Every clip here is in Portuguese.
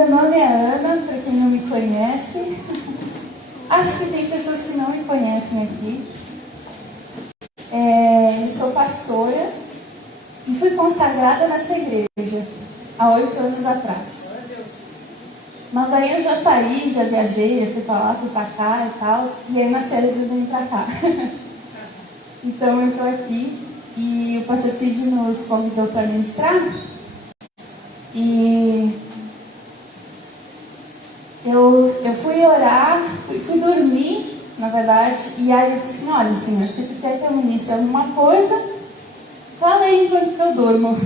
meu nome é Ana, para quem não me conhece. Acho que tem pessoas que não me conhecem aqui. Eu sou pastora e fui consagrada nessa igreja há 8 anos atrás. Mas aí eu já saí, já viajei, já fui para lá, fui para cá e tal. E aí nas férias eu vim para cá. Então eu estou aqui e o pastor Cid nos convidou para ministrar. E eu fui orar, fui dormir, na verdade, e aí eu disse assim: olha, Senhor, se tu quer que eu ministre alguma coisa, fala aí enquanto que eu durmo.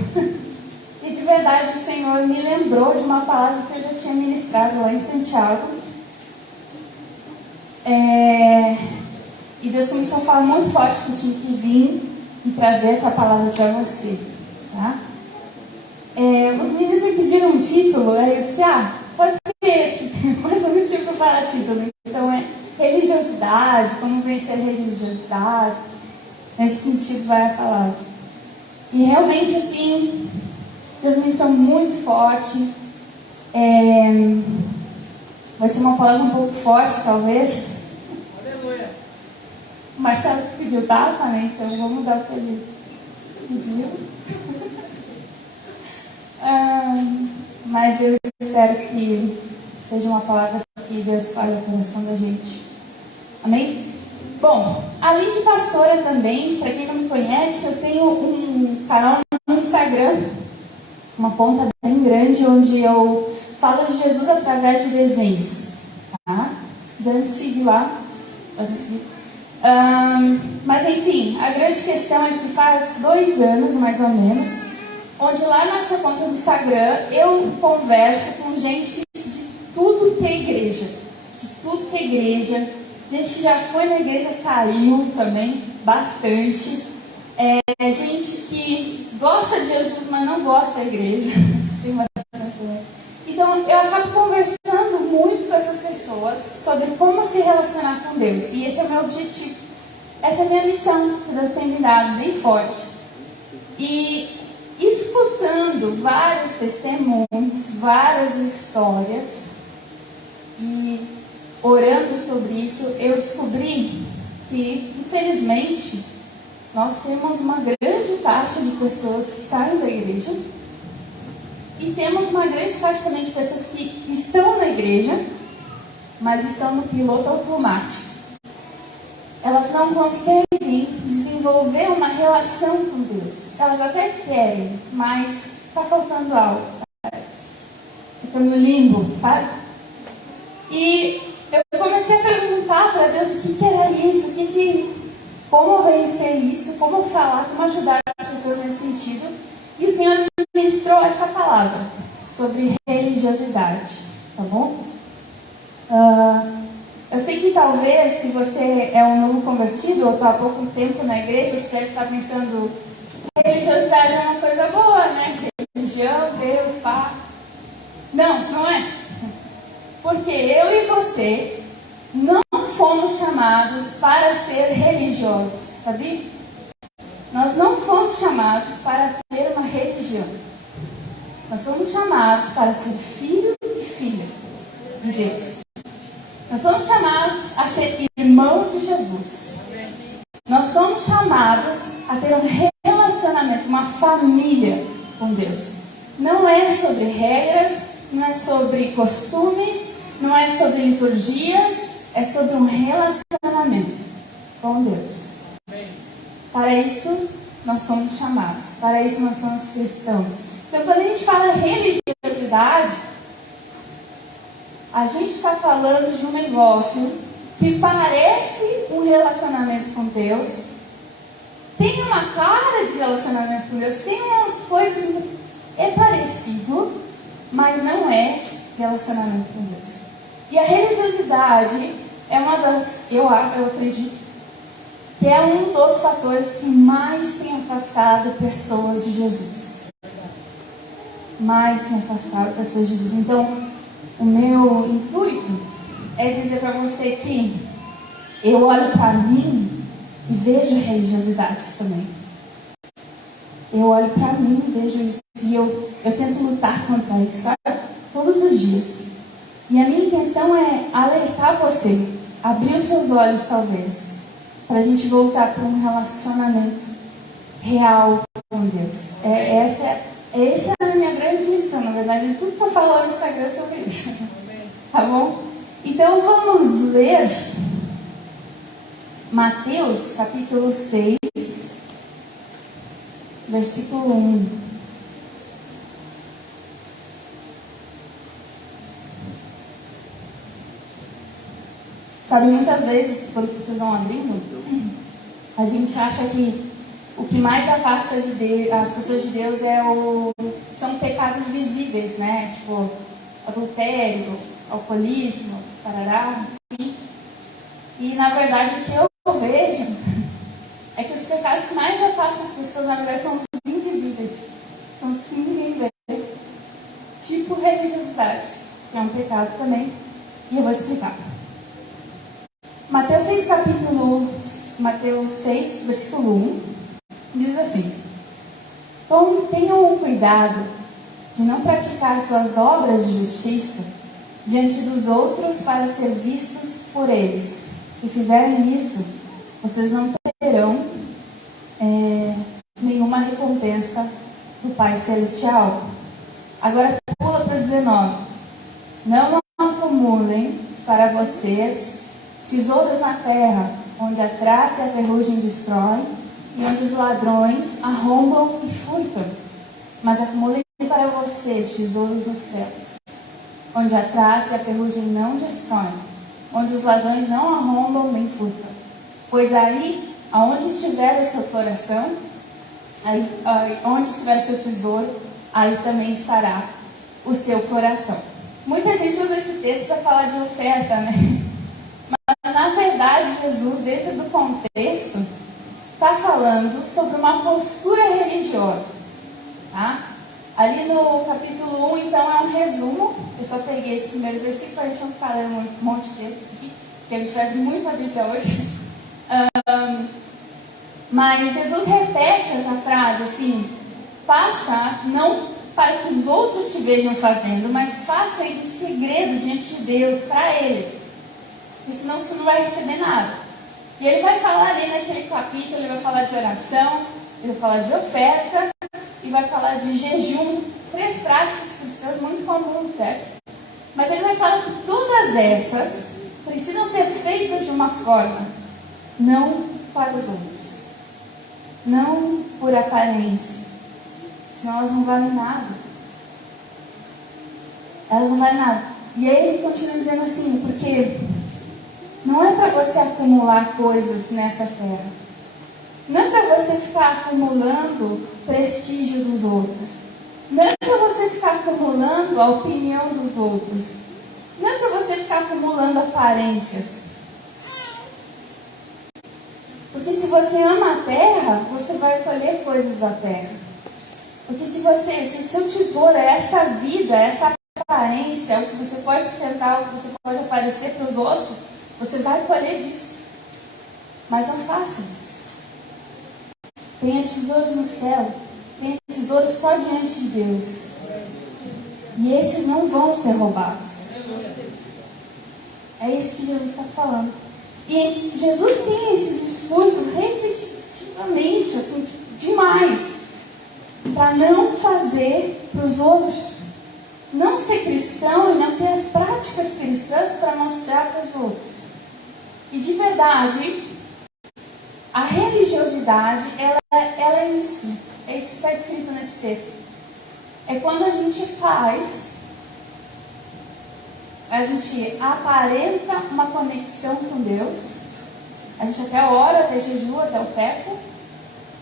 E de verdade o Senhor me lembrou de uma palavra que eu já tinha ministrado lá em Santiago. E Deus começou a falar muito forte que eu tinha que vir e trazer essa palavra para você, tá? Os meninos me pediram um título, aí eu disse: pode ser esse, mas eu não tive para falar título. Então religiosidade, como vencer a religiosidade, nesse sentido vai a palavra. E realmente assim, Deus me ensinou muito forte. Vai ser uma palavra um pouco forte, talvez. Aleluia. O Marcelo pediu tapa, né? Então vamos dar o que ele pediu. Mas eu espero que seja uma palavra que Deus fale no coração da gente. Amém? Bom, além de pastora também, para quem não me conhece, eu tenho um canal no Instagram, uma conta bem grande, onde eu falo de Jesus através de desenhos. Tá? Se quiser me seguir lá, pode me seguir. Mas enfim, a grande questão é que faz 2 anos, mais ou menos, onde lá nessa conta do Instagram eu converso com gente de tudo que é igreja. De tudo que é igreja. Gente que já foi na igreja, saiu também, bastante. Gente que gosta de Jesus, mas não gosta da igreja. Tem bastante, né? Então eu acabo conversando muito com essas pessoas sobre como se relacionar com Deus. E esse é o meu objetivo. Essa é a minha missão que Deus tem me dado, bem forte. E escutando vários testemunhos, várias histórias e orando sobre isso, eu descobri que, infelizmente, nós temos uma grande taxa de pessoas que saem da igreja e temos uma grande taxa também de pessoas que estão na igreja, mas estão no piloto automático. Elas não conseguem desenvolver uma relação com Deus. Elas até querem, mas está faltando algo. Fica no limbo, sabe? E eu comecei a perguntar para Deus o que era isso, como vencer isso, como falar, como ajudar as pessoas nesse sentido. E o Senhor me ministrou essa palavra sobre religiosidade, tá bom? Eu sei que talvez, se você é um novo convertido ou está há pouco tempo na igreja, você deve estar pensando: religiosidade é uma coisa boa, né? Religião, Deus, pá. Não é. Porque eu e você não fomos chamados para ser religiosos, sabia? Nós não fomos chamados para ter uma religião. Nós somos chamados para ser filho e filha de Deus. Nós somos chamados a ser irmão de Jesus. Nós somos chamados a ter um relacionamento, uma família com Deus. Não é sobre regras, não é sobre costumes, não é sobre liturgias, é sobre um relacionamento com Deus. Para isso nós somos chamados, para isso nós somos cristãos. Então, quando a gente fala religiosidade, a gente está falando de um negócio que parece um relacionamento com Deus, tem uma cara de relacionamento com Deus, tem umas coisas, é parecido, mas não é relacionamento com Deus. E a religiosidade é uma das, eu acredito, que é um dos fatores que mais tem afastado pessoas de Jesus. Mais tem afastado pessoas de Jesus. Então, o meu intuito é dizer para você que eu olho para mim e vejo religiosidades também. Eu olho para mim e vejo isso. E eu tento lutar contra isso, sabe? Então, todos os dias. E a minha intenção é alertar você, abrir os seus olhos talvez, para a gente voltar para um relacionamento real com Deus. Essa é a minha grande missão, na verdade, tudo que eu falo no Instagram é sobre isso. Tá bom? Então vamos ler Mateus capítulo 6, versículo 1. Sabe, muitas vezes, quando vocês vão abrindo, a gente acha que o que mais afasta de Deus, as pessoas de Deus são pecados visíveis, né? Tipo, adultério, alcoolismo, parará, enfim. E, na verdade, o que eu vejo é que os pecados que mais afastam as pessoas, na verdade, são os invisíveis. São os que ninguém vê. Tipo religiosidade, que é um pecado também. E eu vou explicar. Mateus 6, versículo 1, diz assim: então, tenham cuidado de não praticar suas obras de justiça diante dos outros para ser vistos por eles. Se fizerem isso, vocês não terão nenhuma recompensa do Pai Celestial. Agora pula para 19. Não acumulem para vocês tesouros na terra, onde a traça e a ferrugem destroem, e onde os ladrões arrombam e furtam. Mas acumulem para vocês tesouros nos céus, onde a traça e a ferrugem não destroem, onde os ladrões não arrombam nem furtam. Pois aí, aonde estiver o seu coração, onde estiver o seu tesouro, aí também estará o seu coração. Muita gente usa esse texto para falar de oferta, né? Mas, na verdade, Jesus, dentro do contexto, está falando sobre uma postura religiosa, tá? Ali no capítulo 1, então, é um resumo. Eu só peguei esse primeiro versículo para a gente não ficar lendo um monte de textos aqui, porque a gente vai ver muito a Bíblia hoje. Mas Jesus repete essa frase assim: faça não para que os outros te vejam fazendo, mas faça em segredo diante de Deus, para Ele. Porque senão você não vai receber nada. E ele vai falar ali naquele capítulo, ele vai falar de oração, ele vai falar de oferta e vai falar de jejum. 3 práticas cristãs muito comuns, certo? Mas ele vai falar que todas essas precisam ser feitas de uma forma não para os outros, não por aparência, senão elas não valem nada. Elas não valem nada. E aí ele continua dizendo assim, porque não é para você acumular coisas nessa terra. Não é para você ficar acumulando prestígio dos outros. Não é para você ficar acumulando a opinião dos outros. Não é para você ficar acumulando aparências. Porque se você ama a terra, você vai colher coisas da terra. Porque se o seu tesouro é essa vida, essa aparência, o que você pode sustentar, o que você pode aparecer para os outros, você vai colher disso. Mas não faça isso. Tenha tesouros no céu. Tenha tesouros só diante de Deus. E esses não vão ser roubados. É isso que Jesus está falando. E Jesus tem esse discurso repetitivamente, assim, demais, para não fazer para os outros. Não ser cristão e não ter as práticas cristãs para mostrar para os outros. E de verdade, a religiosidade, ela é isso. É isso que está escrito nesse texto. É quando a gente aparenta uma conexão com Deus. A gente até ora, até jejua, até oferta,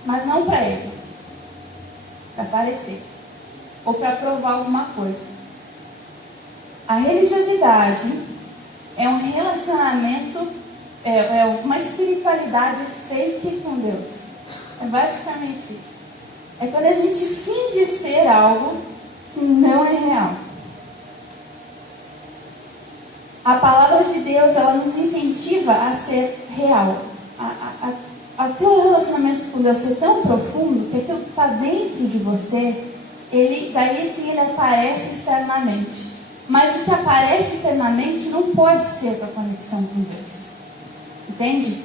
mas não para Ele. Para aparecer. Ou para provar alguma coisa. A religiosidade é um relacionamento, é uma espiritualidade fake com Deus. É basicamente isso. É quando a gente finge ser algo que não é real. A palavra de Deus, ela nos incentiva a ser real. A ter um relacionamento com Deus ser tão profundo que aquilo que está dentro de você, daí sim ele aparece externamente. Mas o que aparece externamente não pode ser a tua conexão com Deus. Entende?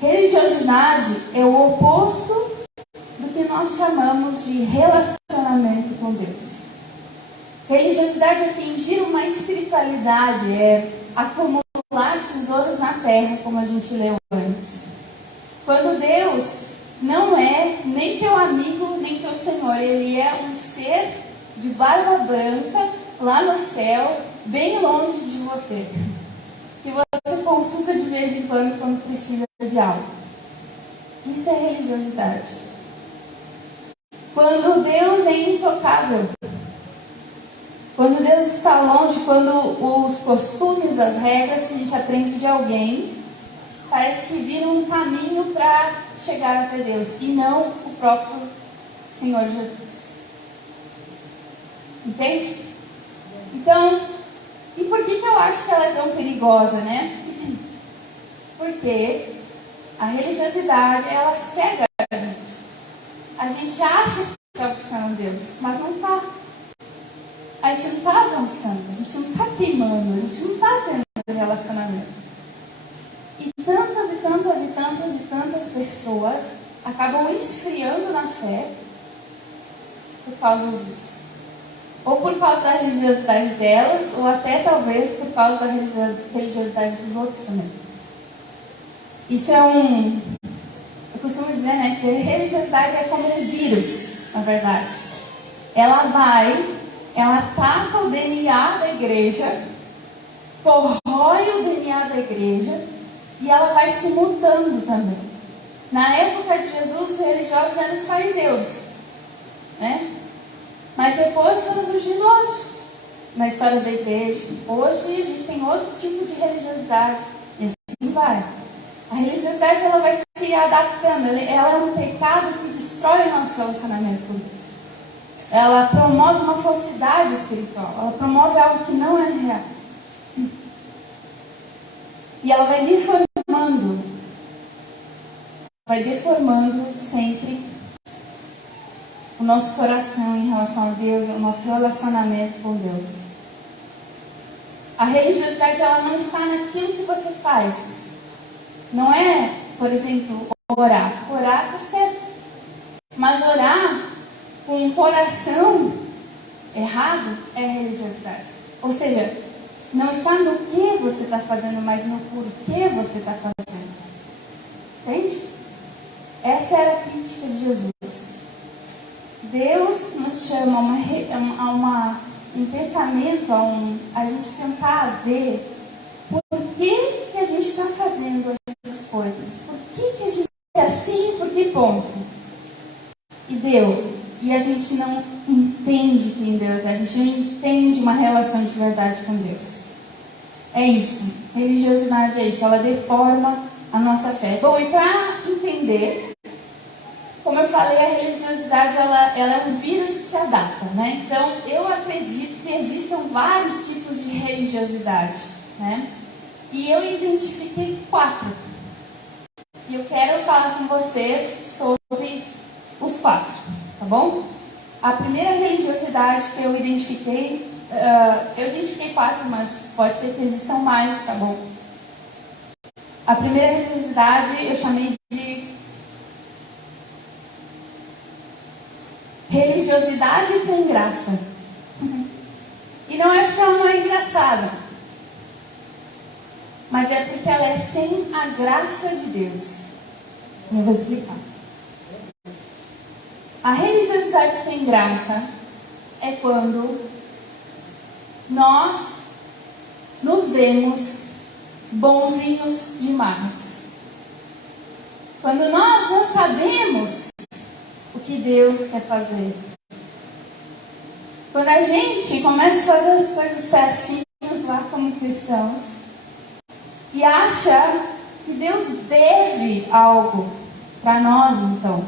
Religiosidade é o oposto do que nós chamamos de relacionamento com Deus. Religiosidade é fingir uma espiritualidade, é acumular tesouros na terra, como a gente leu antes. Quando Deus não é nem teu amigo, nem teu Senhor, Ele é um ser de barba branca, lá no céu, bem longe de você, que você consulta de vez em quando precisa de algo. Isso é religiosidade. Quando Deus é intocável, quando Deus está longe, quando os costumes, as regras que a gente aprende de alguém, parece que viram um caminho para chegar até Deus, e não o próprio Senhor Jesus. Entende? Então, e por que eu acho que ela é tão perigosa, né? Porque a religiosidade, ela cega a gente. A gente acha que está buscando Deus, mas não está. A gente não está avançando, a gente não está queimando, a gente não está tendo relacionamento. E tantas pessoas acabam esfriando na fé por causa disso. Ou por causa da religiosidade delas, ou até talvez por causa da religiosidade dos outros também. Isso é eu costumo dizer, né, que a religiosidade é como um vírus, na verdade. Ela ataca o DNA da igreja, corrói o DNA da igreja, e ela vai se mutando também. Na época de Jesus, os religiosos eram os fariseus, né? Mas depois foram surgindo outros na história da igreja. Hoje a gente tem outro tipo de religiosidade, e assim vai. A religiosidade, ela vai se adaptando, ela é um pecado que destrói o nosso relacionamento com Deus. Ela promove uma falsidade espiritual, ela promove algo que não é real. E ela vai deformando sempre o nosso coração em relação a Deus, o nosso relacionamento com Deus. A religiosidade, ela não está naquilo que você faz. Não é, por exemplo, orar. Orar está certo. Mas orar com um coração errado é religiosidade. Ou seja, não está no que você está fazendo, mas no porquê você está fazendo. Entende? Essa era a crítica de Jesus. Deus nos chama a um pensamento, a gente tentar ver por que a gente está fazendo essas coisas. Por que a gente é assim, por que ponto? E deu. E a gente não entende quem Deus é, a gente não entende uma relação de verdade com Deus. É isso. Religiosidade é isso, ela deforma a nossa fé. Bom, e para entender, como eu falei, a religiosidade ela é um vírus que se adapta, né? Então, eu acredito que existam vários tipos de religiosidade, né? E eu identifiquei 4. E eu quero falar com vocês sobre os 4, tá bom? A primeira religiosidade que eu identifiquei 4, mas pode ser que existam mais, tá bom? A primeira religiosidade eu chamei de religiosidade sem graça. E não é porque ela não é engraçada, mas é porque ela é sem a graça de Deus. Eu vou explicar. A religiosidade sem graça é quando nós nos vemos bonzinhos demais. Quando nós já sabemos o que Deus quer fazer. Quando a gente começa a fazer as coisas certinhas lá como cristãos e acha que Deus deve algo para nós, então.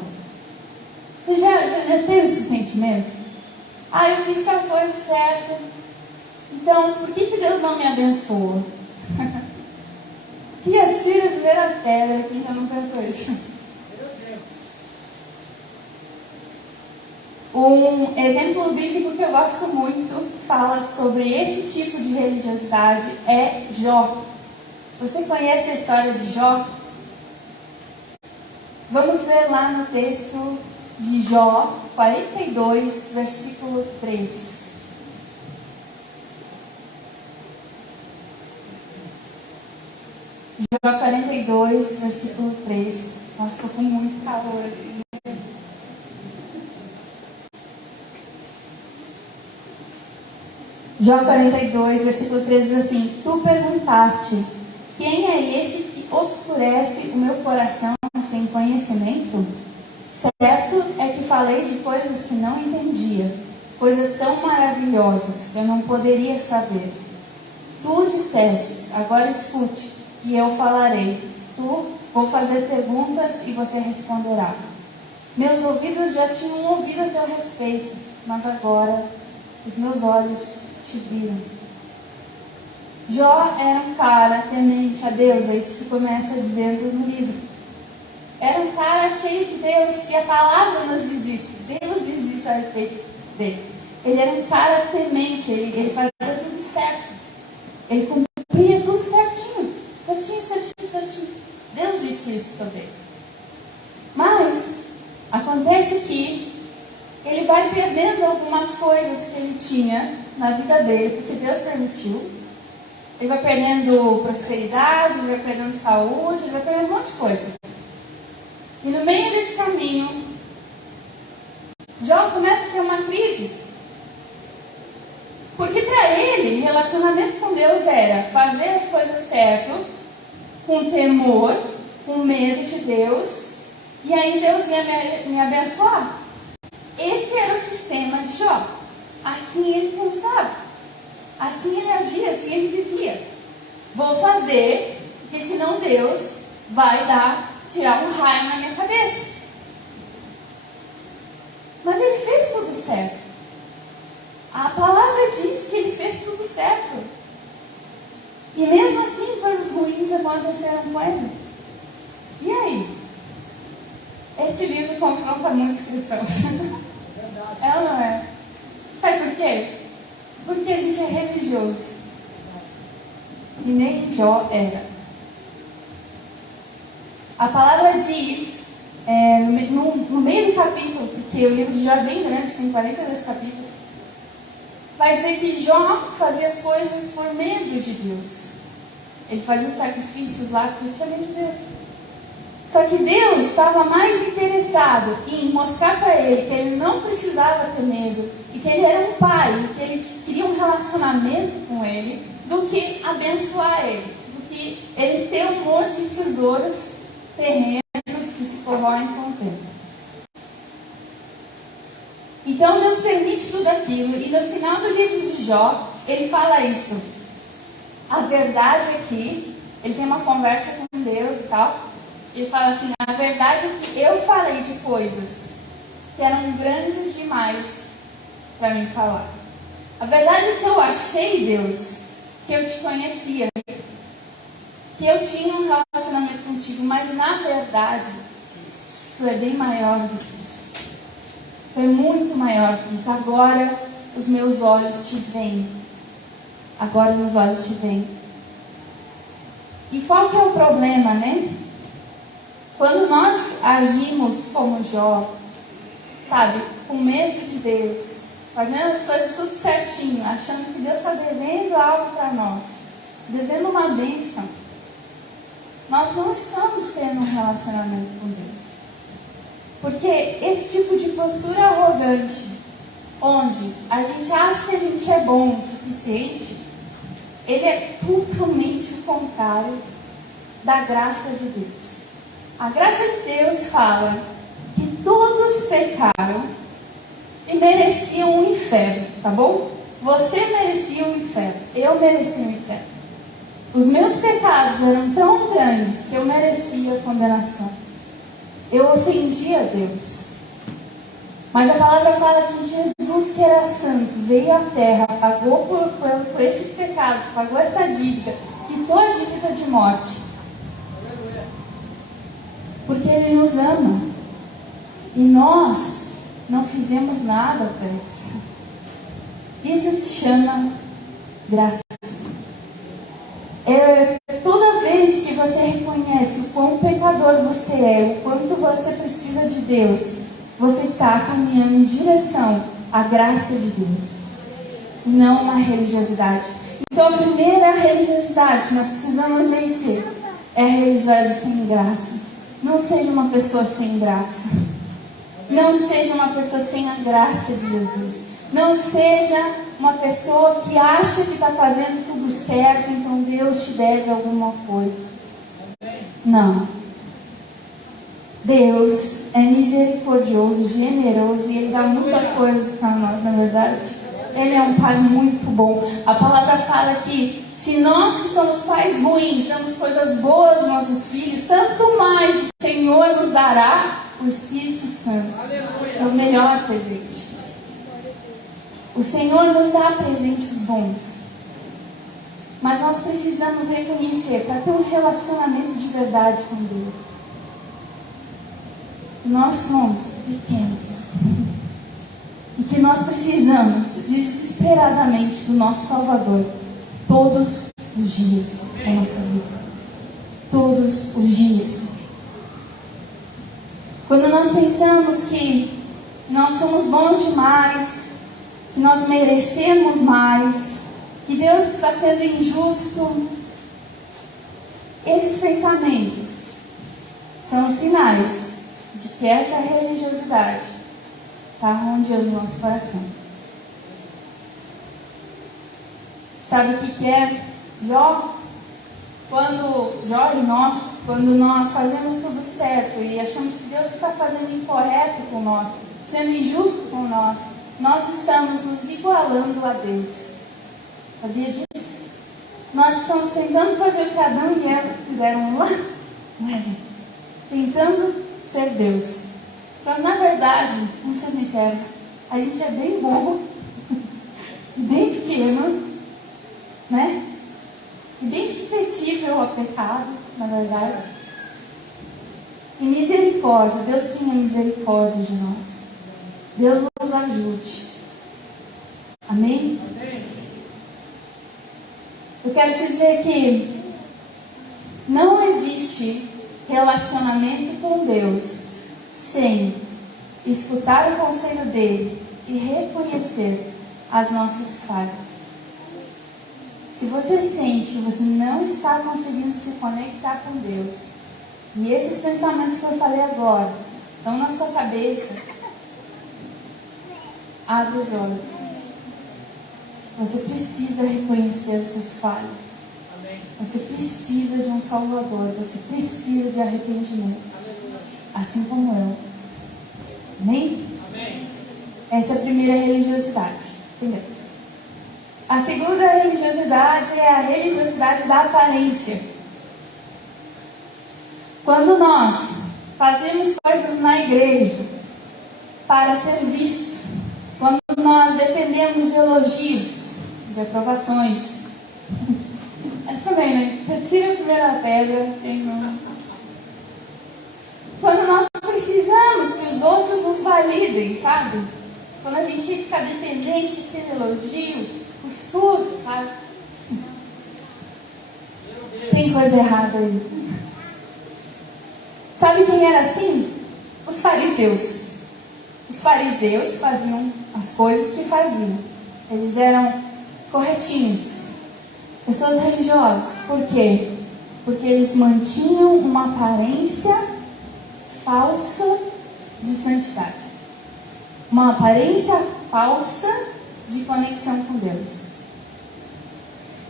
Você já teve esse sentimento? Ah, eu fiz tal coisa certa, então por que Deus não me abençoa? Que atira a primeira pedra quem já não pensou isso. Um exemplo bíblico que eu gosto muito, que fala sobre esse tipo de religiosidade, é Jó. Você conhece a história de Jó? Vamos ler lá no texto de Jó 42, versículo 3. Jó 42, versículo 3. Nossa, estou com muito calor aqui. Jó 42, versículo 3 diz assim: Tu perguntaste, quem é esse que obscurece o meu coração sem conhecimento? Certo é que falei de coisas que não entendia, coisas tão maravilhosas que eu não poderia saber. Tu dissestes, agora escute, e eu falarei. Vou fazer perguntas e você responderá. Meus ouvidos já tinham ouvido a teu respeito, mas agora os meus olhos te viram. Jó era um cara temente a Deus, é isso que começa dizendo no livro. Era um cara cheio de Deus, e a palavra nos diz isso. Deus diz isso a respeito dele. Ele era um cara temente, ele fazia tudo certo. Ele cumpria tudo certinho. Certinho. Deus disse isso também. Mas acontece que ele vai perdendo algumas coisas que ele tinha na vida dele, porque Deus permitiu. Ele vai perdendo prosperidade, ele vai perdendo saúde, ele vai perdendo um monte de coisa. E no meio desse caminho, Jó começa a ter uma crise. Porque para ele, relacionamento com Deus era fazer as coisas certo, com temor, com medo de Deus, e aí Deus ia me abençoar. Esse era o sistema de Jó. Assim ele pensava, assim ele agia, assim ele vivia. Vou fazer, porque senão Deus vai tirar um raio na minha cabeça. Mas ele fez tudo certo. A palavra diz que ele fez tudo certo. E mesmo assim, coisas ruins aconteceram com ele. E aí? Esse livro confronta muitos cristãos. É ou não é? Sabe por quê? Porque a gente é religioso. E nem Jó era. A palavra diz, no meio do capítulo, porque o livro de Jó é bem grande, tem 42 capítulos, vai dizer que Jó fazia as coisas por medo de Deus. Ele fazia os sacrifícios lá porque tinha medo de Deus. Só que Deus estava mais interessado em mostrar para ele que ele não precisava ter medo, e que ele era um pai, e que ele queria um relacionamento com ele, do que abençoar ele, do que ele ter um monte de tesouros terrenos que se corroem com o tempo. Então Deus permite tudo aquilo, e no final do livro de Jó, ele fala isso. A verdade é que ele tem uma conversa com Deus e tal. Ele fala assim: a verdade é que eu falei de coisas que eram grandes demais para mim falar. A verdade é que eu achei, Deus, que eu te conhecia, que eu tinha um relacionamento contigo, mas na verdade, tu é bem maior do que isso. Tu é muito maior que isso. Agora os meus olhos te veem. Agora os meus olhos te veem. E qual que é o problema, né? Quando nós agimos como Jó, sabe, com medo de Deus, fazendo as coisas tudo certinho, achando que Deus está devendo algo para nós, devendo uma bênção, nós não estamos tendo um relacionamento com Deus. Porque esse tipo de postura arrogante, onde a gente acha que a gente é bom o suficiente, ele é totalmente o contrário da graça de Deus. A graça de Deus fala que todos pecaram e mereciam o inferno, tá bom? Você merecia o inferno, eu merecia o inferno. Os meus pecados eram tão grandes que eu merecia condenação. Eu ofendia a Deus. Mas a palavra fala que Jesus, que era santo, veio à terra, pagou por esses pecados, pagou essa dívida, quitou a dívida de morte. Porque Ele nos ama. E nós não fizemos nada para isso. Isso se chama graça. Toda vez que você reconhece o quão pecador você é, o quanto você precisa de Deus, você está caminhando em direção à graça de Deus, não uma religiosidade. Então a primeira religiosidade que nós precisamos vencer é a religiosidade sem graça. Não seja uma pessoa sem graça. Não seja uma pessoa sem a graça de Jesus. Não seja uma pessoa que acha que está fazendo tudo certo, então Deus te deve alguma coisa. Não. Deus é misericordioso, generoso e Ele dá muitas coisas para nós, na verdade. Ele é um Pai muito bom. A palavra fala que se nós que somos pais ruins damos coisas boas aos nossos filhos, tanto mais o Senhor nos dará o Espírito Santo. É o melhor presente. O Senhor nos dá presentes bons. Mas nós precisamos reconhecer, para ter um relacionamento de verdade com Deus, nós somos pequenos. E que nós precisamos desesperadamente do nosso Salvador todos os dias da nossa vida. Todos os dias. Quando nós pensamos que nós somos bons demais, que nós merecemos mais, que Deus está sendo injusto, esses pensamentos são sinais de que essa religiosidade está rodeando o nosso coração. Sabe o que é Jó? Quando nós fazemos tudo certo e achamos que Deus está fazendo incorreto com nós, sendo injusto com nós estamos nos igualando a Deus. Sabia disso? Nós estamos tentando fazer o que Adão e Eva fizeram lá, tentando ser Deus. Quando na verdade, vamos ser sinceros, a gente é bem bobo, bem pequeno, né? E bem suscetível ao pecado, na verdade. E misericórdia, Deus tenha misericórdia de nós. Deus nos ajude. Amém? Amém? Eu quero te dizer que não existe relacionamento com Deus sem escutar o conselho dele e reconhecer as nossas falhas. Se você sente que você não está conseguindo se conectar com Deus, e esses pensamentos que eu falei agora estão na sua cabeça, abre os olhos. Você precisa reconhecer as suas falhas. Você precisa de um Salvador. Você precisa de arrependimento. Assim como eu. Amém? Amém. Essa é a primeira religiosidade. Primeiro. A segunda religiosidade é a religiosidade da aparência. Quando nós fazemos coisas na igreja para ser visto, quando nós dependemos de elogios, de aprovações, mas também, né? Retira a primeira pedra. Quando nós precisamos que os outros nos validem, sabe? Quando a gente fica dependente de ter elogio, custoso, sabe? Tem coisa errada aí. Sabe quem era assim? Os fariseus. Os fariseus faziam as coisas que faziam. Eles eram corretinhos. Pessoas religiosas. Por quê? Porque eles mantinham uma aparência falsa de santidade. Uma aparência falsa de conexão com Deus.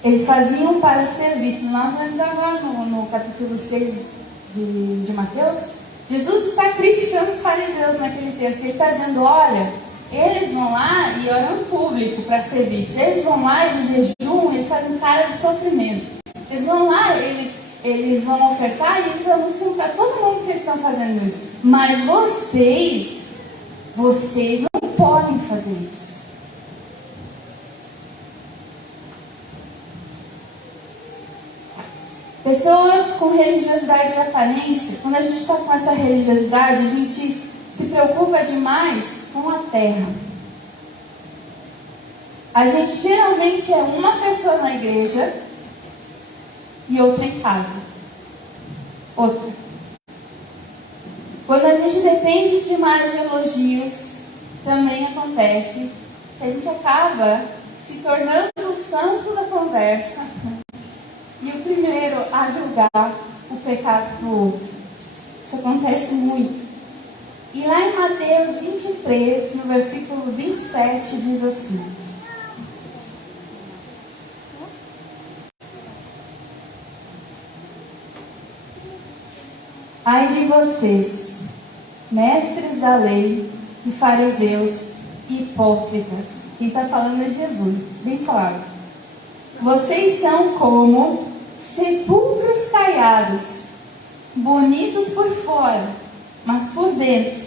Eles faziam para ser vistos. Nós vemos agora no capítulo 6 de Mateus, Jesus está criticando os fariseus naquele texto. Ele está dizendo, olha, eles vão lá e oram em público para ser vistos. Eles vão lá, eles jejuam, eles fazem cara de sofrimento. Eles vão lá, eles vão ofertar e eles anunciam para todo mundo que eles estão fazendo isso. Mas vocês não podem fazer isso. Pessoas com religiosidade de aparência, quando a gente está com essa religiosidade, a gente se preocupa demais com a terra. A gente geralmente é uma pessoa na igreja e outra em casa. Outra. Quando a gente depende demais de elogios, também acontece que a gente acaba se tornando o santo da conversa e o primeiro a julgar o pecado do outro. Isso acontece muito. E lá em Mateus 23, no versículo 27, diz assim: ai de vocês, mestres da lei e fariseus hipócritas. Quem está falando é Jesus, bem suave. Vocês são como sepulcros caiados, bonitos por fora, mas por dentro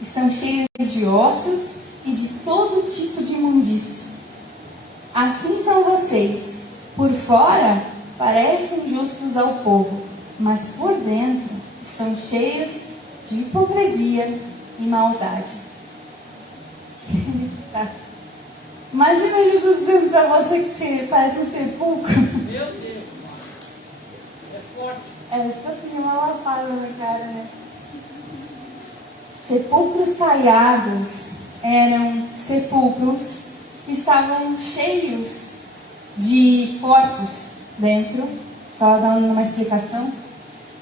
estão cheios de ossos e de todo tipo de imundícia. Assim são vocês. Por fora parecem justos ao povo, mas por dentro estão cheios de hipocrisia e maldade. Tá. Imagina Jesus dizendo para você que você parece um sepulcro. Meu Deus, é forte. Essa assim, uma lapada na cara, né? Sepulcros caiados eram sepulcros que estavam cheios de corpos dentro. Só dando uma explicação.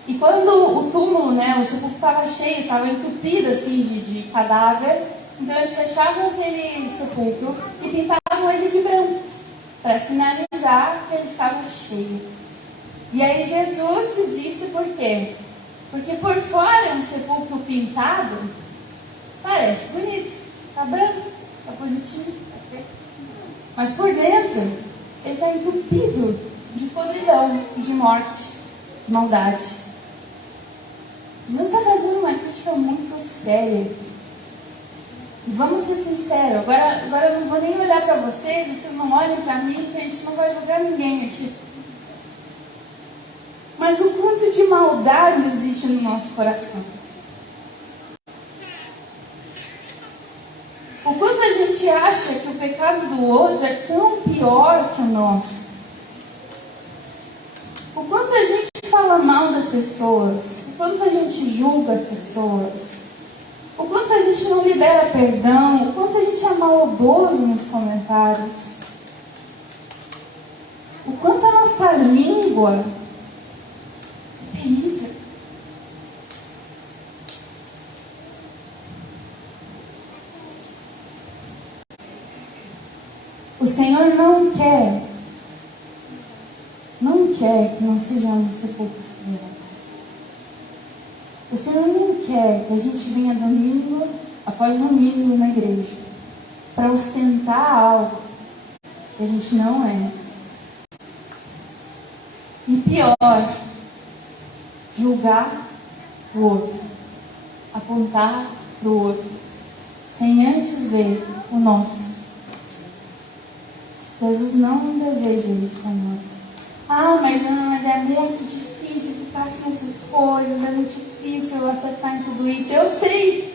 E quando o túmulo, né, o sepulcro estava cheio, estava entupido assim de cadáver, então eles fechavam aquele sepulcro e pintavam ele de branco, para sinalizar que ele estava cheio. E aí Jesus diz isso por quê? Porque por fora um sepulcro pintado parece bonito, está branco, está bonitinho, está feio. Mas por dentro ele está entupido de podridão, de morte, de maldade. Jesus está fazendo uma crítica muito séria. E vamos ser sinceros, agora eu não vou nem olhar para vocês, vocês não olhem para mim, porque a gente não vai julgar ninguém aqui. Mas o quanto de maldade existe no nosso coração. O quanto a gente acha que o pecado do outro é tão pior que o nosso. O quanto a gente fala mal das pessoas. O quanto a gente julga as pessoas. O quanto a gente não libera perdão. O quanto a gente é maldoso nos comentários. O quanto a nossa língua é terrível. O Senhor não quer que nós sejamos sepulcros caiados. O Senhor não quer que a gente venha domingo após domingo na igreja para ostentar algo que a gente não é. E pior, julgar o outro, apontar para o outro, sem antes ver o nosso. Jesus não deseja isso para nós. Mas é muito difícil ficar sem essas coisas, é muito difícil eu acertar em tudo isso. Eu sei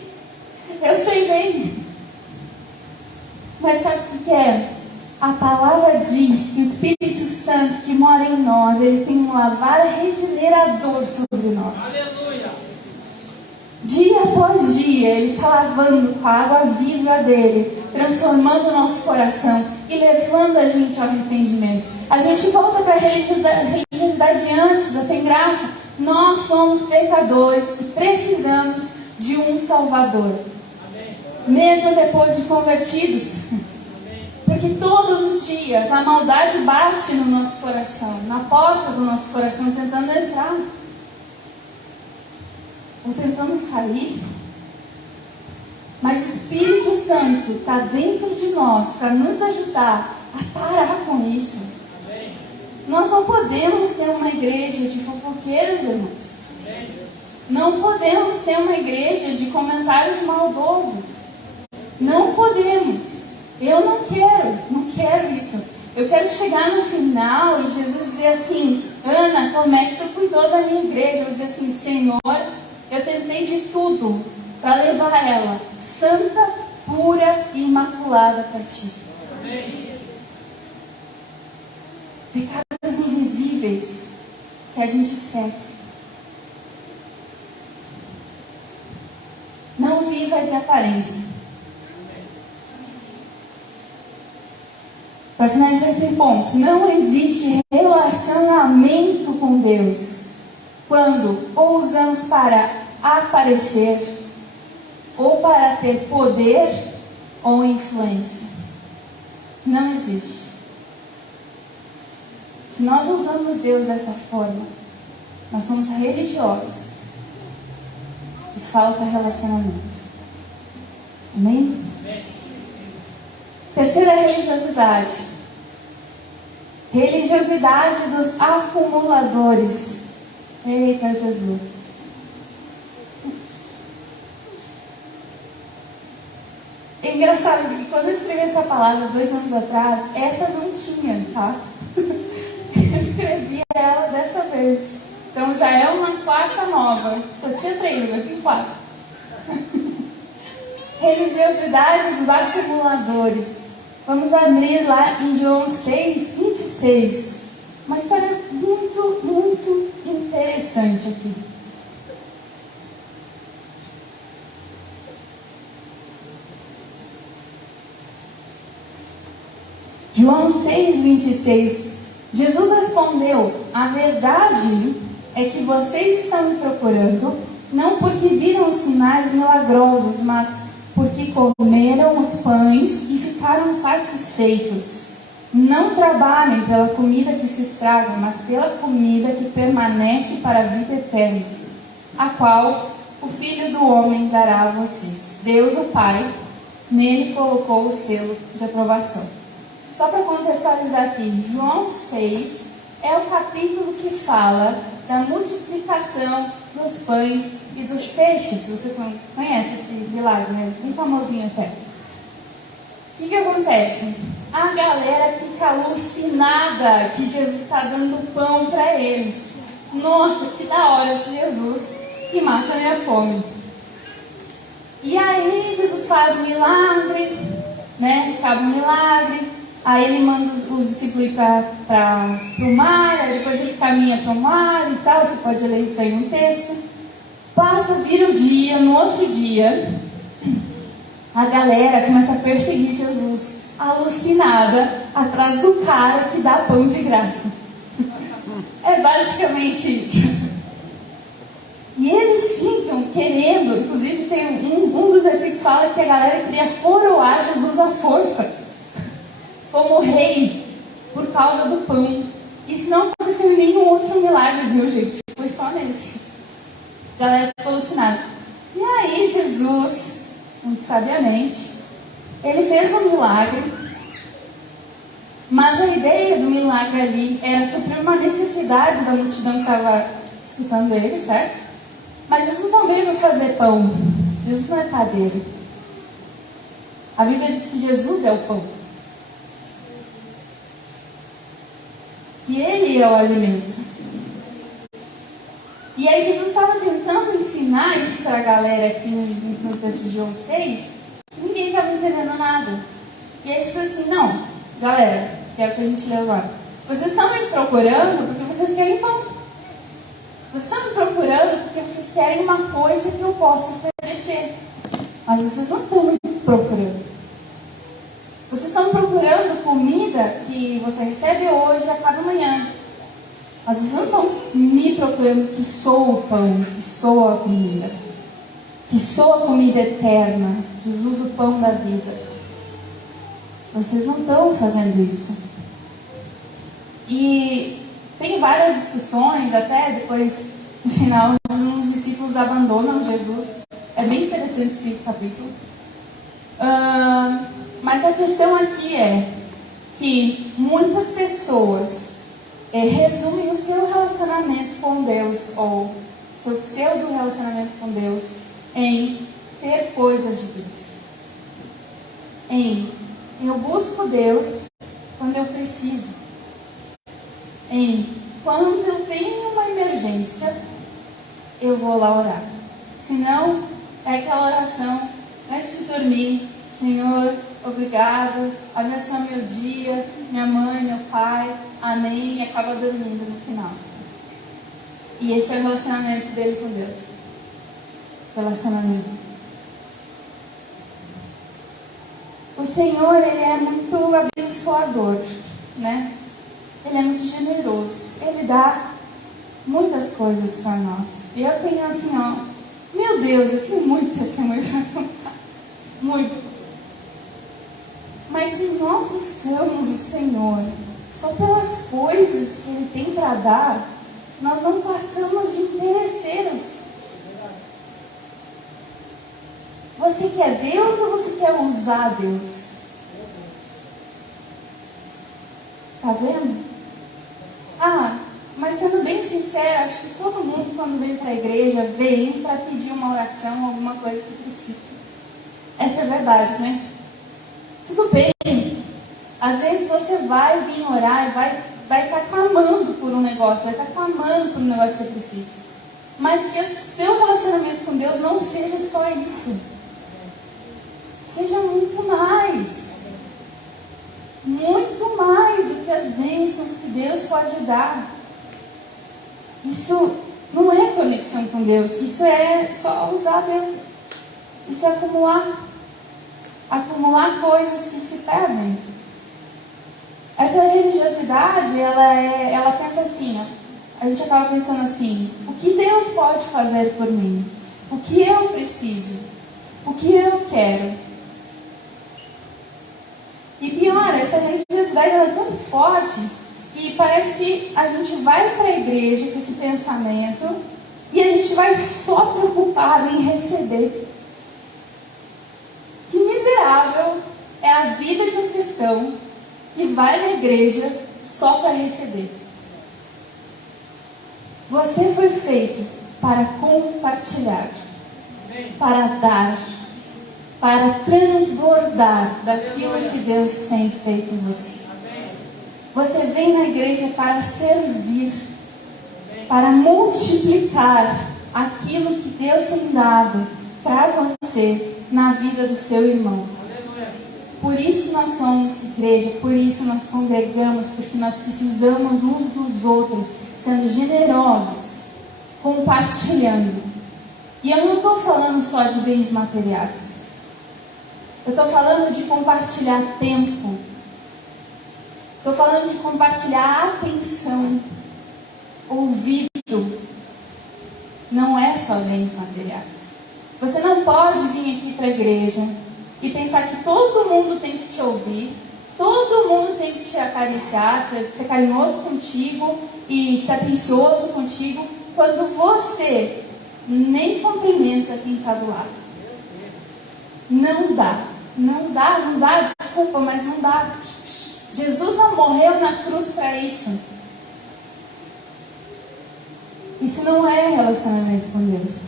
bem. Mas sabe o que é? A palavra diz que o Espírito Santo que mora em nós, ele tem um lavar regenerador sobre nós. Aleluia! Dia após dia, ele está lavando com a água viva dele, transformando o nosso coração e levando a gente ao arrependimento. A gente volta para a religiosidade antes da sem graça. Nós somos pecadores e precisamos de um Salvador. Amém. Mesmo depois de convertidos. Amém. Porque todos os dias a maldade bate no nosso coração, na porta do nosso coração, tentando entrar. Ou tentando sair. Mas o Espírito Santo está dentro de nós para nos ajudar a parar com isso. Amém. Nós não podemos ser uma igreja de fofoqueiros, irmãos. Amém. Não podemos ser uma igreja de comentários maldosos. Não podemos. Eu não quero isso. Eu quero chegar no final e Jesus dizer assim: Ana, como é que tu cuidou da minha igreja? Eu vou dizer assim: Senhor, eu tentei de tudo para levar ela santa, pura e imaculada para ti. Pecados invisíveis que a gente esquece. Não viva de aparência. Para finalizar esse ponto, não existe relacionamento com Deus quando ou usamos para aparecer, ou para ter poder ou influência. Não existe. Se nós usamos Deus dessa forma, nós somos religiosos e falta relacionamento. Amém? Terceira religiosidade. Religiosidade dos acumuladores. Eita Jesus. É engraçado que quando eu escrevi essa palavra 2 anos atrás, essa não tinha, tá? Eu escrevi ela dessa vez. Então já é uma quarta nova. Só tinha 3, agora tem 4. Religiosidade dos acumuladores. Vamos abrir lá em João 6, 26. Uma história muito, muito interessante aqui. João 6, 26. Jesus respondeu: a verdade é que vocês estão me procurando, não porque viram os sinais milagrosos, mas porque comeram os pães e ficaram satisfeitos. Não trabalhem pela comida que se estraga, mas pela comida que permanece para a vida eterna, a qual o Filho do Homem dará a vocês. Deus, o Pai, nele colocou o selo de aprovação. Só para contextualizar aqui, João 6 é o capítulo que fala da multiplicação dos pães e dos peixes. Você conhece esse milagre, né? Bem famosinho até. O que acontece? A galera fica alucinada que Jesus está dando pão para eles. Nossa, que da hora esse Jesus que mata a minha fome. E aí Jesus faz um milagre, né? Acaba o milagre. Aí ele manda os discípulos ir para o mar, aí depois ele caminha para o mar e tal. Você pode ler isso aí no texto. Passa, vira o dia, no outro dia, a galera começa a perseguir Jesus, alucinada, atrás do cara que dá pão de graça. É basicamente isso. E eles ficam querendo, inclusive tem um dos versículos que fala que a galera queria coroar Jesus à força, como rei, por causa do pão. Isso não aconteceu em nenhum outro milagre, viu, gente? Foi só nesse. A galera ficou alucinada. E aí Jesus, muito sabiamente, ele fez um milagre, mas a ideia do milagre ali era suprir uma necessidade da multidão que estava escutando ele, certo? Mas Jesus não veio para fazer pão. Jesus não é padeiro. A Bíblia diz que Jesus é o pão. E ele é o alimento. E aí Jesus estava tentando ensinar isso para a galera aqui no texto de João 6, que ninguém estava entendendo nada. E aí ele disse assim: não, galera, que é o que a gente leu agora, vocês estão me procurando porque vocês querem pão. Vocês estão me procurando porque vocês querem uma coisa que eu posso oferecer. Mas vocês não estão me procurando. Vocês estão procurando comida que você recebe hoje e acaba amanhã. Mas vocês não estão me procurando, que sou o pão, que sou a comida. Que sou a comida eterna. Jesus, o pão da vida. Vocês não estão fazendo isso. E tem várias discussões, até depois, no final, os discípulos abandonam Jesus. É bem interessante esse capítulo. Mas a questão aqui é que muitas pessoas resumem o seu relacionamento com Deus, ou seu pseudo relacionamento com Deus, em ter coisas de Deus. Em eu busco Deus quando eu preciso. Em quando eu tenho uma emergência, eu vou lá orar. Senão, é aquela oração antes de dormir, Senhor, obrigado, abençoa meu dia, minha mãe, meu pai, amém, e acaba dormindo no final. E esse é o relacionamento dele com Deus. Relacionamento. O Senhor, Ele é muito abençoador, né? Ele é muito generoso. Ele dá muitas coisas para nós. E eu tenho assim, meu Deus, eu tenho muito testemunho para contar. Muito. Mas se nós buscamos o Senhor só pelas coisas que Ele tem para dar, nós não passamos de interesseiros. Você quer Deus ou você quer usar Deus? Tá vendo? Mas sendo bem sincera, acho que todo mundo quando vem para a igreja vem para pedir uma oração, alguma coisa que precisa. Essa é a verdade, né? Tudo bem. Às vezes você vai vir orar e vai estar clamando por um negócio, vai estar clamando por um negócio que você precisa. Mas que o seu relacionamento com Deus não seja só isso. Seja muito mais. Muito mais do que as bênçãos que Deus pode dar. Isso não é conexão com Deus. Isso é só usar Deus. Isso é acumular. Acumular coisas que se perdem. Essa religiosidade, ela pensa assim, a gente acaba pensando assim, o que Deus pode fazer por mim? O que eu preciso? O que eu quero? E pior, essa religiosidade ela é tão forte que parece que a gente vai para a igreja com esse pensamento e a gente vai só preocupado em receber. Que miserável é a vida de um cristão que vai na igreja só para receber. Você foi feito para compartilhar, para dar, para transbordar daquilo que Deus tem feito em você. Você vem na igreja para servir, para multiplicar aquilo que Deus tem dado para você na vida do seu irmão. Por isso nós somos igreja, por isso nós congregamos, porque nós precisamos uns dos outros, sendo generosos, compartilhando. E eu não estou falando só de bens materiais. Eu estou falando de compartilhar tempo. Estou falando de compartilhar atenção, ouvido. Não é só bens materiais. Você não pode vir aqui para a igreja e pensar que todo mundo tem que te ouvir, todo mundo tem que te acariciar, ser carinhoso contigo e ser atencioso contigo, quando você nem cumprimenta quem está do lado. Não dá, desculpa, mas não dá. Jesus não morreu na cruz para isso. Isso não é relacionamento com Deus.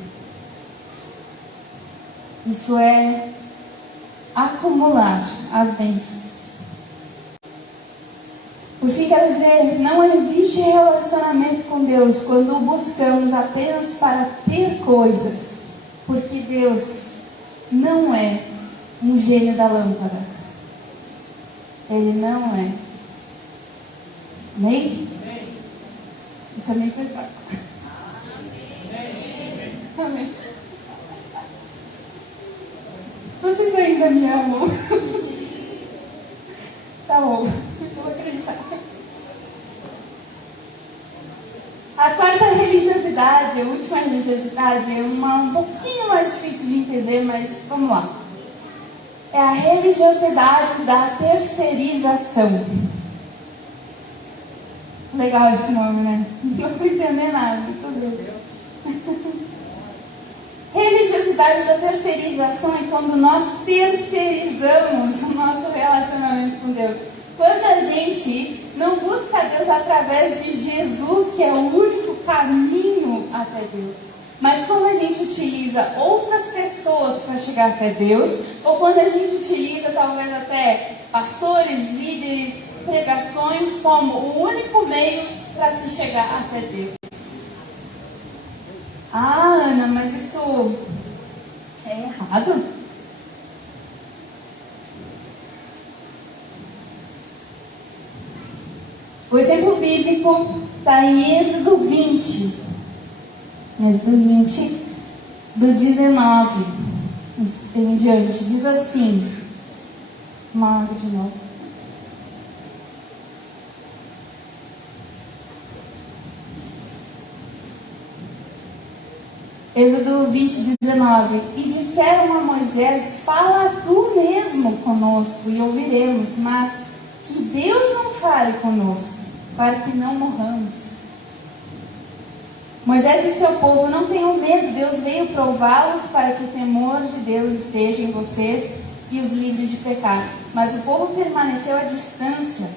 Isso é acumular as bênçãos. Por fim, quero dizer, não existe relacionamento com Deus quando o buscamos apenas para ter coisas, porque Deus não é um gênio da lâmpada. Ele não é. Amém? Isso também foi fraco. Amém. Vocês ainda me amam? Tá bom, eu vou acreditar. A quarta religiosidade, a última religiosidade, é um pouquinho mais difícil de entender, mas vamos lá. É a religiosidade da terceirização. Legal esse nome, né? Não vou entender nada, Religiosidade da terceirização é quando nós terceirizamos o nosso relacionamento com Deus. Quando a gente não busca Deus através de Jesus, que é o único caminho até Deus, mas quando a gente utiliza outras pessoas para chegar até Deus, ou quando a gente utiliza talvez até pastores, líderes, pregações como o único meio para se chegar até Deus. Ah, Ana, mas isso é errado? O exemplo bíblico está em Êxodo 20. Êxodo 20, do 19 em diante. Diz assim. Uma água de novo. Êxodo 20, 19. E disseram a Moisés: fala tu mesmo conosco e ouviremos, mas que Deus não fale conosco, para que não morramos. Moisés disse ao povo: não tenham medo, Deus veio prová-los para que o temor de Deus esteja em vocês e os livre de pecado. Mas o povo permaneceu à distância,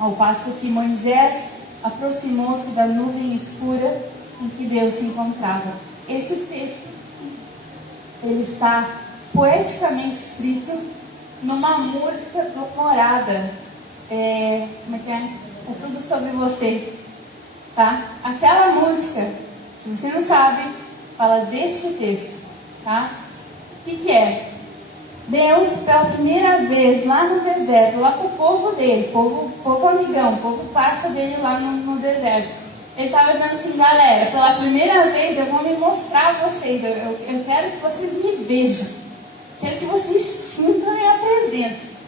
ao passo que Moisés aproximou-se da nuvem escura em que Deus se encontrava. Esse texto, ele está poeticamente escrito numa música do Morada. Como é que é? É tudo sobre você, tá? Aquela música, se você não sabe, fala deste texto, tá? O que é? Deus, pela primeira vez, lá no deserto, lá com o povo dele, povo amigão, povo parça dele lá no deserto, ele estava dizendo assim: galera, pela primeira vez eu vou me mostrar a vocês, eu quero que vocês me vejam, quero que vocês sintam a minha presença.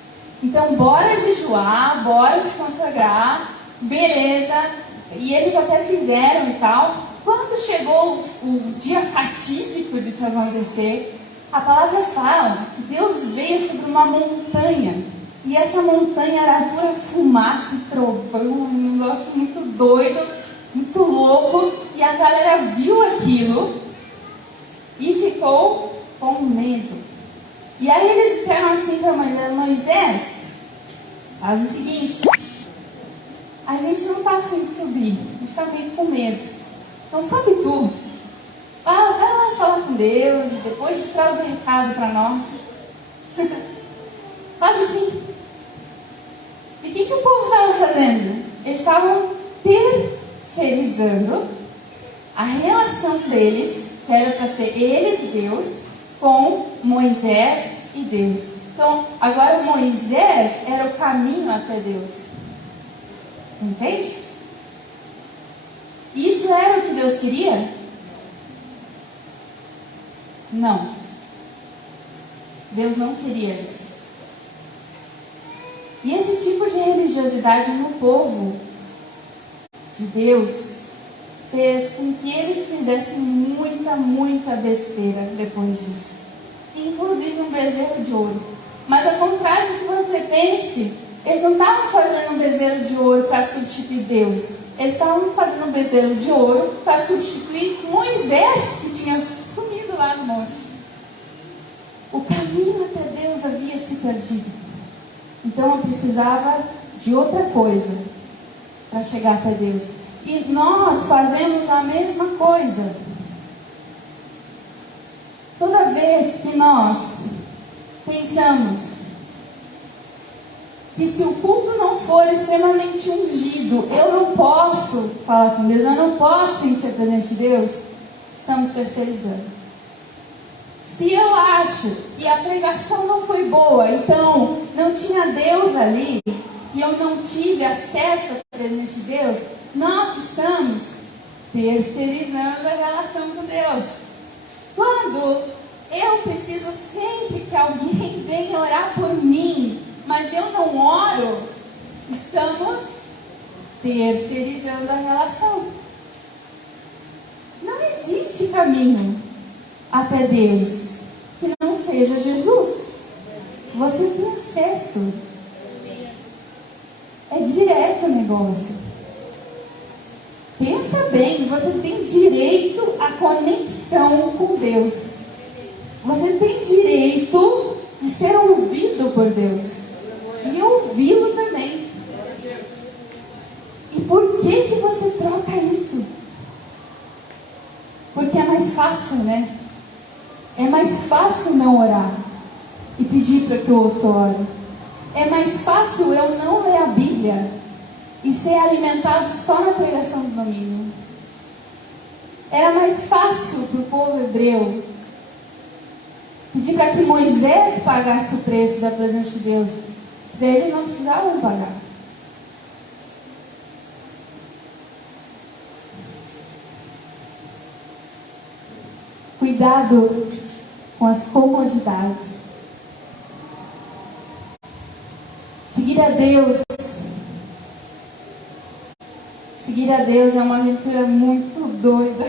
Então, bora jejuar, bora se consagrar, beleza. E eles até fizeram e tal. Quando chegou o dia fatídico disso acontecer, a palavra fala que Deus veio sobre uma montanha. E essa montanha era pura fumaça e trovão, um negócio muito doido, muito louco. E a galera viu aquilo e ficou com medo. E aí eles disseram assim para Moisés: faz o seguinte, a gente não está afim de subir, a gente está meio com medo. Então sobe tu. Vai lá falar com Deus e depois traz o recado para nós. Faz assim. E o que o povo estava fazendo? Eles estavam terceirizando a relação deles, que era para ser eles e Deus, com Moisés e Deus. Então, agora Moisés era o caminho até Deus. Entende? Isso era o que Deus queria? Não. Deus não queria isso. E esse tipo de religiosidade no povo de Deus fez com que eles fizessem muita besteira depois disso. Inclusive um bezerro de ouro. Mas ao contrário do que você pense, eles não estavam fazendo um bezerro de ouro para substituir Deus. Eles estavam fazendo um bezerro de ouro para substituir Moisés, que tinha sumido lá no monte. O caminho até Deus havia se perdido. Então eu precisava de outra coisa para chegar até Deus. E nós fazemos a mesma coisa. Toda vez que nós pensamos que se o culto não for extremamente ungido, eu não posso falar com Deus, eu não posso sentir a presença de Deus, estamos terceirizando. Se eu acho que a pregação não foi boa, então não tinha Deus ali, e eu não tive acesso à presença de Deus, nós estamos terceirizando a relação com Deus. Quando eu preciso sempre que alguém venha orar por mim, mas eu não oro, estamos terceirizando a relação. Não existe caminho até Deus que não seja Jesus. Você tem acesso. É direto o negócio. Pensa bem, você tem direito à conexão com Deus. Você tem direito de ser ouvido por Deus. E ouvi-lo também. E por que você troca isso? Porque é mais fácil, né? É mais fácil não orar e pedir para que o outro ore. É mais fácil eu não ler a Bíblia e ser alimentado só na pregação do domingo. Era mais fácil para o povo hebreu pedir para que Moisés pagasse o preço da presença de Deus, que daí eles não precisavam pagar. Cuidado com as comodidades. Seguir a Deus é uma aventura muito doida,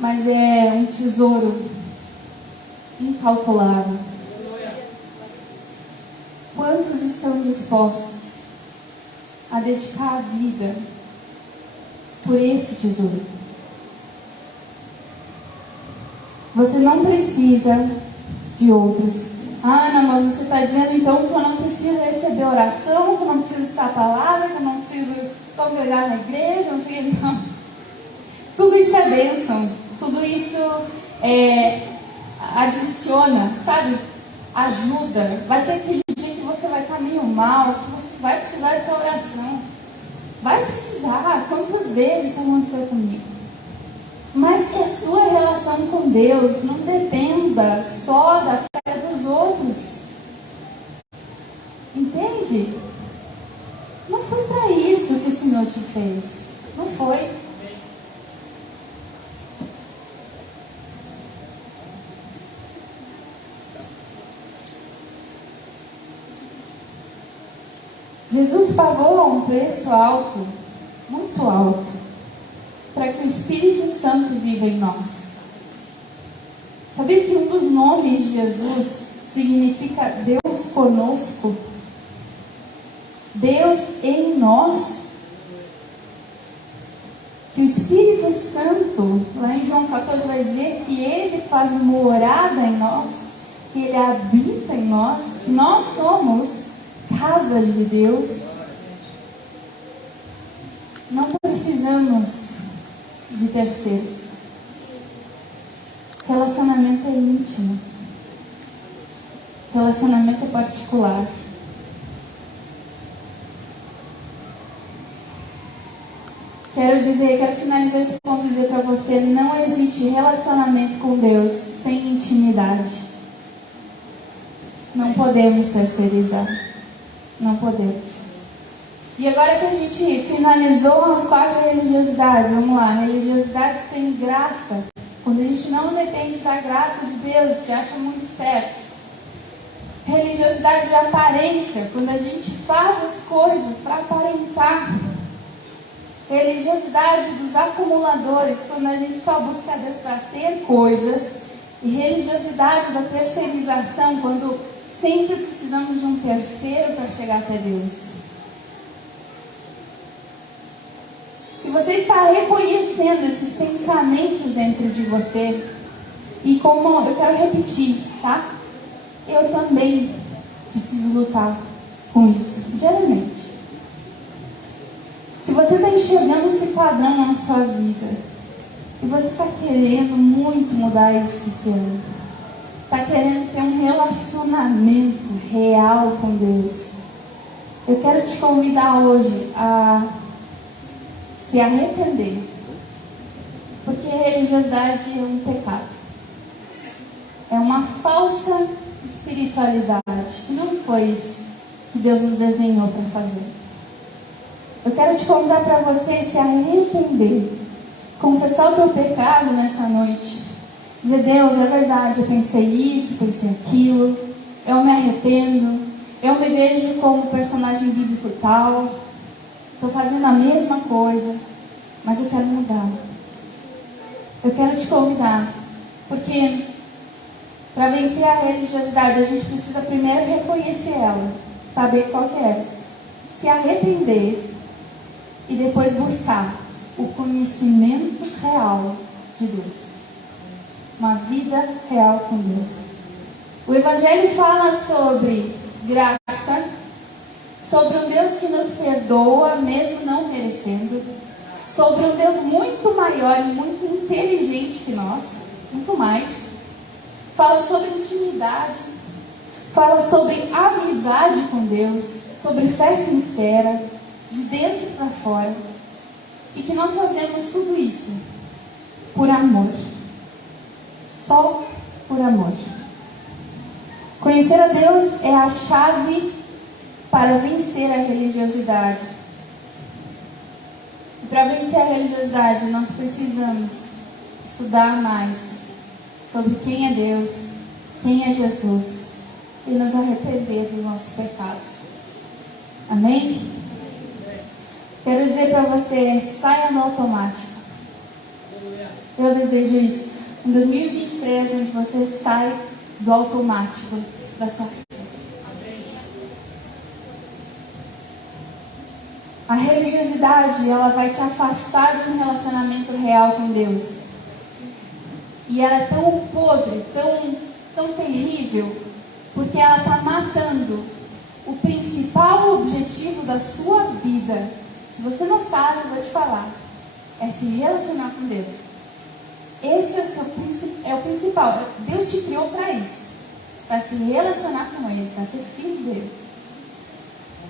mas é um tesouro incalculável. Quantos estão dispostos a dedicar a vida por esse tesouro? Você não precisa de outros. Ana, mas você está dizendo então que eu não preciso receber oração, que eu não preciso estar a palavra, que eu não preciso congregar na igreja, não sei o que, não. Tudo isso é bênção, tudo isso adiciona, sabe? Ajuda. Vai ter aquele dia que você vai estar meio mal, que você vai precisar da oração. Vai precisar. Quantas vezes isso aconteceu comigo? Mas que a sua relação com Deus não dependa só da fé dos outros. Entende? Não foi para isso que o Senhor te fez. Não foi. Jesus pagou um preço alto, muito alto, para que o Espírito Santo viva em nós. Sabia que um dos nomes de Jesus significa Deus conosco? Deus em nós? Que o Espírito Santo, lá em João 14, vai dizer que Ele faz morada em nós, que Ele habita em nós, que nós somos casa de Deus. Não precisamos de terceiros. Relacionamento é íntimo. Relacionamento é particular. Quero finalizar esse ponto e dizer para você: não existe relacionamento com Deus sem intimidade. Não podemos terceirizar. Não podemos. E agora que a gente finalizou as 4 religiosidades, vamos lá. Religiosidade sem graça. Quando a gente não depende da graça de Deus, se acha muito certo. Religiosidade de aparência, quando a gente faz as coisas para aparentar. Religiosidade dos acumuladores, quando a gente só busca Deus para ter coisas. E religiosidade da terceirização, quando sempre precisamos de um terceiro para chegar até Deus. Se você está reconhecendo esses pensamentos dentro de você, e como eu quero repetir, tá? Eu também preciso lutar com isso diariamente. Se você está enxergando esse padrão na sua vida, e você está querendo muito mudar isso esse ano, está querendo ter um relacionamento real com Deus, eu quero te convidar hoje a se arrepender, porque a religiosidade é um pecado, é uma falsa espiritualidade, que não foi isso que Deus nos desenhou para fazer. Eu quero te convidar para você se arrepender, confessar o teu pecado nessa noite, dizer: Deus, é verdade, eu pensei isso, pensei aquilo, eu me arrependo, eu me vejo como personagem bíblico tal, estou fazendo a mesma coisa, mas eu quero mudar. Eu quero te convidar, porque para vencer a religiosidade, a gente precisa primeiro reconhecer ela, saber qual que é, se arrepender e depois buscar o conhecimento real de Deus. Uma vida real com Deus. O Evangelho fala sobre graça, sobre um Deus que nos perdoa mesmo não merecendo, sobre um Deus muito maior e muito inteligente que nós, muito mais. Fala sobre intimidade, fala sobre amizade com Deus, sobre fé sincera, de dentro para fora, e que nós fazemos tudo isso por amor, só por amor. Conhecer a Deus é a chave para vencer a religiosidade. E para vencer a religiosidade, nós precisamos estudar mais sobre quem é Deus, quem é Jesus e nos arrepender dos nossos pecados. Amém? Quero dizer para você, saia do automático. Eu desejo isso. Em 2023, onde você sai do automático da sua fé. A religiosidade, ela vai te afastar de um relacionamento real com Deus. E ela é tão podre, tão terrível, porque ela está matando o principal objetivo da sua vida. Se você não sabe, eu vou te falar. É se relacionar com Deus. Esse é o principal. Deus te criou para isso. Para se relacionar com Ele, para ser filho dele.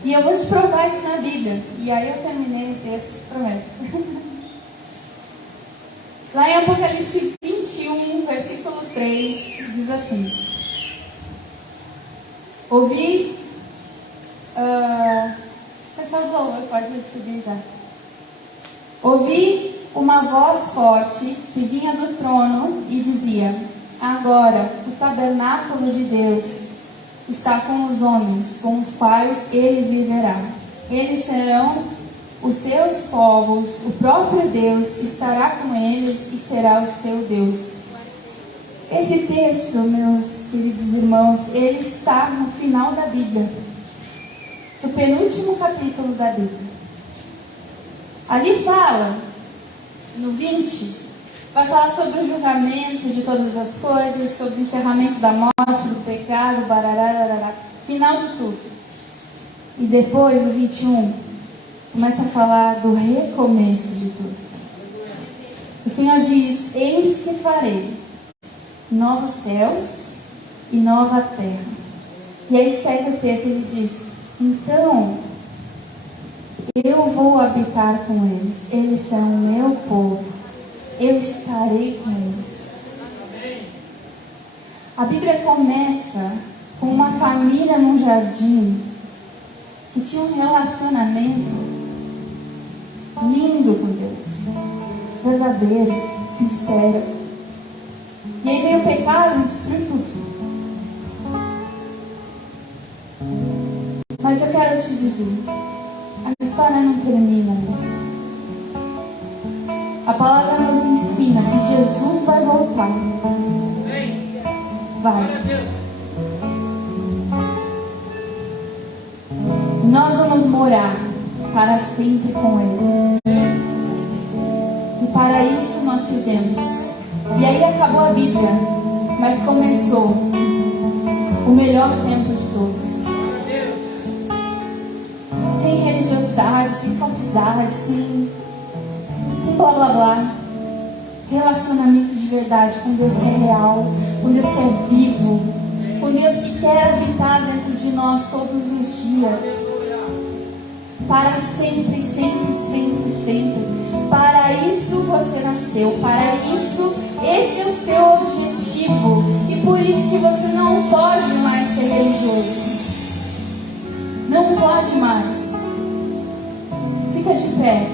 E eu vou te provar isso na Bíblia. E aí eu terminei o texto, prometo. Lá em Apocalipse 21, versículo 3, diz assim. Ouvi... pessoal do louvor, pode subir já. Ouvi uma voz forte que vinha do trono e dizia: agora o tabernáculo de Deus está com os homens, com os quais ele viverá. Eles serão os seus povos, o próprio Deus estará com eles e será o seu Deus. Esse texto, meus queridos irmãos, ele está no final da Bíblia, no penúltimo capítulo da Bíblia. Ali fala, no 20, vai falar sobre o julgamento de todas as coisas, sobre o encerramento da morte, do pecado, barará, final de tudo. E depois, no 21, começa a falar do recomeço de tudo. O Senhor diz: eis que farei novos céus e nova terra. E aí segue o texto e ele diz: então eu vou habitar com eles, eles serão meu povo, eu estarei com eles. A Bíblia começa com uma família num jardim que tinha um relacionamento lindo com Deus, verdadeiro, sincero. E aí veio o pecado e destruiu tudo. Mas eu quero te dizer, a história não termina nisso. A palavra nos ensina que Jesus vai voltar. Vai. Nós vamos morar para sempre com Ele. E para isso nós fizemos. E aí acabou a Bíblia, mas começou o melhor tempo de todos. Sem religiosidade, sem falsidade, sem blá blá blá. Relacionamento de verdade com Deus que é real, com Deus que é vivo, com Deus que quer habitar dentro de nós todos os dias. Para sempre, sempre, sempre, sempre. Para isso você nasceu, para isso, esse é o seu objetivo. E por isso que você não pode mais ser religioso. Não pode mais. Fica de pé.